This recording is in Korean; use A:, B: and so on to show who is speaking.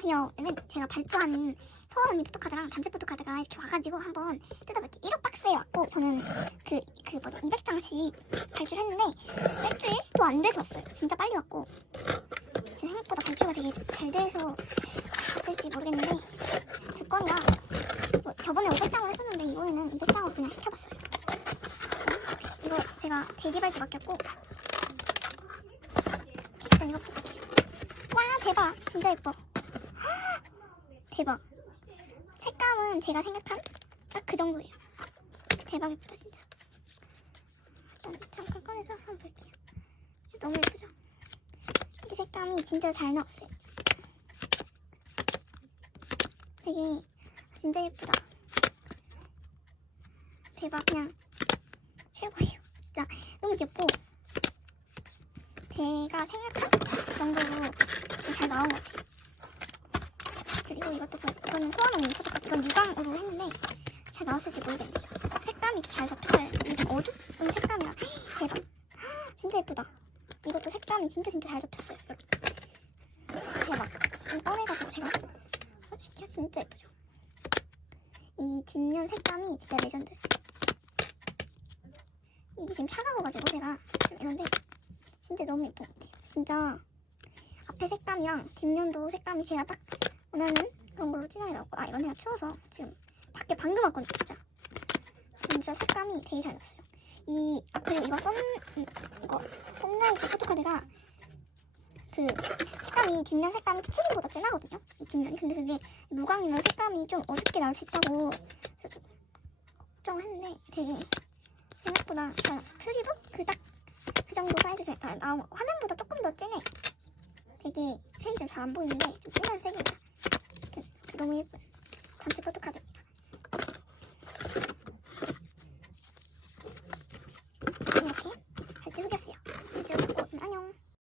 A: 안녕하세요. 오늘은 제가 발주한 서원 언니 포토카드랑 단체 포토카드가 이렇게 와가지고 한번 뜯어볼게요. 1호 박스에 왔고 저는 그, 그 뭐지 200장씩 발주를 했는데 일주일도 안 돼서 왔어요. 진짜 빨리 왔고 제 생각보다 발주가 되게 잘 돼서 왔을지 모르겠는데 두건이라 뭐 저번에 500장을 했었는데 이번에는 200장으로 그냥 시켜봤어요. 이거 제가 대기 발주 맡겼고 일단 이거 볼게요. 와 대박 진짜 예뻐 대박. 색감은 제가 생각한 딱 그 정도예요. 대박 예쁘다 진짜. 일단 잠깐 꺼내서 한번 볼게요. 진짜 너무 예쁘죠? 이 색감이 진짜 잘 나왔어요. 되게 진짜 예쁘다. 대박 그냥 최고예요. 진짜 너무 귀엽고 제가 생각한 정도로 잘 나온 것 같아요. 이거는 소원은 포토카드 이건 유광으로 했는데 잘 나왔을지 모르겠네요. 색감이 잘 잡혔어요. 이게 어두운 색감이라 대박. 진짜 예쁘다. 이것도 색감이 진짜 진짜 잘 잡혔어요. 대박. 이 꺼내가지고 제가 솔직히 진짜 예쁘죠. 이 뒷면 색감이 진짜 레전드. 이게 지금 차가워가지고 제가 좀 이런데 진짜 너무 예쁜 것 같아요. 진짜 앞에 색감이랑 뒷면도 색감이 제가 딱 원하는 그런 걸로 진하게 나왔고. 아 이건 내가 추워서 지금 밖에 방금 왔거든요 진짜. 진짜 색감이 되게 잘 났어요. 이 앞에 이거 선 음, 이거 선라이즈 포토카드가 그 색감이 뒷면 색감이 피치링보다 진하거든요 이 뒷면이. 근데 그게 무광이면 색감이 좀 어둡게 나올 수 있다고 그래서 좀 걱정을 했는데 되게 생각보다 잘 나왔어요. 트리도 그딱 그 정도 사이즈가 다 나온 거 화면보다 조금 더 진해. 되게 색이 좀 잘 안 보이는데 좀 진한 색이 에요 아무튼 너무 예쁜 단체 포토카드입니다